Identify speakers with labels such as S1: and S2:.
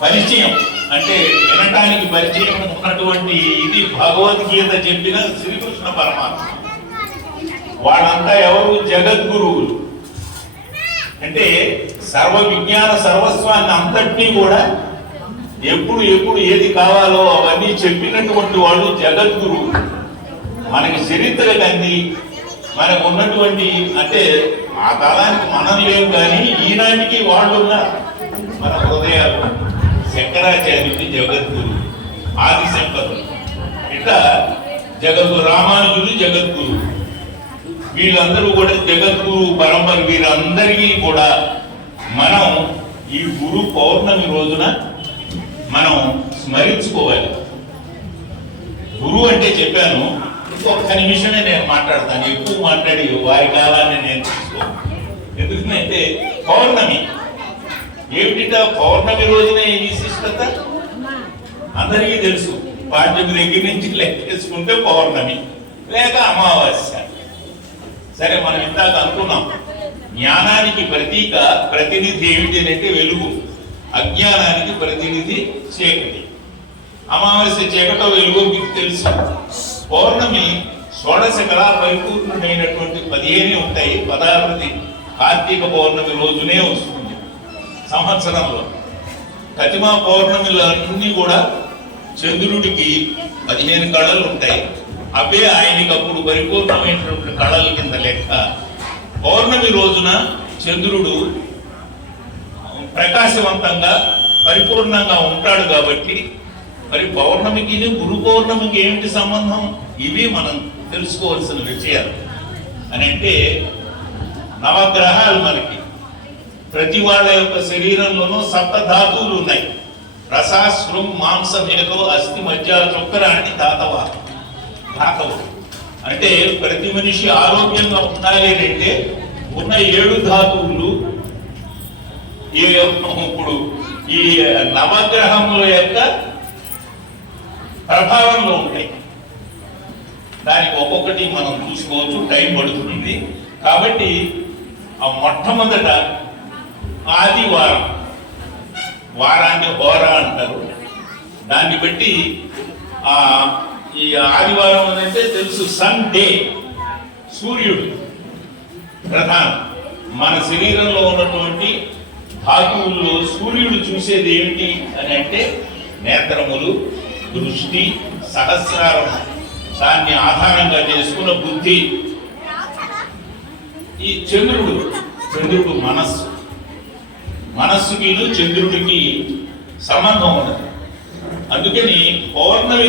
S1: పరిచయం అంటే వినటానికి పరిచయం ఉన్నటువంటి ఇది భగవద్గీత చెప్పిన శ్రీకృష్ణ పరమాత్మ. వాళ్ళంతా ఎవరు? జగద్గురువులు. అంటే సర్వ విజ్ఞాన సర్వస్వాన్ని అంతటినీ కూడా ఎప్పుడు ఎప్పుడు ఏది కావాలో అవన్నీ చెప్పినటువంటి వాళ్ళు జగద్గురువులు. మనకి చరిత్ర అంది మనకు ఉన్నటువంటి అంటే ఆ కాలానికి మనం లేవు కానీ ఈనాటికి వాళ్ళు ఉన్నారు మన హృదయాలు శంకరాచార్యుడి జగద్గురు ఆది శంకరులు ఇట్లా జగద్గురు రామానుజుడు జగద్గురు. వీళ్ళందరూ కూడా జగద్గురు పరంపర వీరందరికీ కూడా మనం ఈ గురు పౌర్ణమి రోజున మనం స్మరించుకోవాలి. గురువు అంటే చెప్పాను ఒక్క నిమిషమే నేను మాట్లాడతాను ఎక్కువ మాట్లాడి వారి కాలాన్ని నేను తీసుకో ఎందుకంటే పౌర్ణమి ఏమిటిట పౌర్ణమి రోజున ఈ విశిష్టత? అందరికీ తెలుసు పాడ్యమి దగ్గర నుంచి లెక్కేసుకుంటే పౌర్ణమి లేక అమావాస్య. సరే మనం ఇందాక అనుకున్నాం జ్ఞానానికి ప్రతీక ప్రతినిధి ఏమిటి అంటే వెలుగు. అజ్ఞానానికి ప్రతినిధి చీకటి. అమావాస్య చీకటో వెలుగు మీకు తెలుసు. పౌర్ణమి షోడశ కళా పరిపూర్ణమైనటువంటి పదిహేనే ఉంటాయి పదార్థి కార్తీక పౌర్ణమి రోజునే వస్తుంది. సంవత్సరంలో ప్రతిమా పౌర్ణమిలో అన్నీ కూడా చంద్రుడికి పదిహేను కళలు ఉంటాయి. అవే ఆయనకి అప్పుడు పరిపూర్ణమైనటువంటి కళల కింద లెక్క. పౌర్ణమి రోజున చంద్రుడు ప్రకాశవంతంగా పరిపూర్ణంగా ఉంటాడు కాబట్టి మరి పౌర్ణమికి గురు పౌర్ణమికి ఏమిటి సంబంధం? ఇవి మనం తెలుసుకోవాల్సిన విషయాలు. అని అంటే నవగ్రహాలు మనకి. ప్రతి వాళ్ళ యొక్క శరీరంలోనూ సప్త ధాతువులు ఉన్నాయి. రస శృం మాంస మేకో అస్థి మధ్య చొక్కరాన్ని దాతవ దాతవు అంటే ప్రతి మనిషి ఆరోగ్యంగా ఉండాలి అంటే ఉన్న ఏడు ధాతువులు ఈ ఇప్పుడు ఈ నవగ్రహముల యొక్క ప్రభావంలో ఉంటాయి. దానికి ఒక్కొక్కటి మనం చూసుకోవచ్చు టైం పడుతుంది. కాబట్టి ఆ మొట్టమొదట ఆదివారం. వారాన్ని హోరా అంటారు. దాన్ని బట్టి ఆ ఈ ఆదివారం అంటే తెలుసు సన్ డే. సూర్యుడు. ప్రధానం. మన శరీరంలో ఉన్నటువంటి ధాతువుల్లో సూర్యుడు చూసేది ఏమిటి అని అంటే నేత్రములు దృష్టి సహస్రారం దాన్ని ఆధారంగా చేసుకున్న బుద్ధి. ఈ చంద్రుడు చంద్రుడు మనస్సు. మనస్సుకి చంద్రుడికి సంబంధం ఉన్నది అందుకని పౌర్ణమి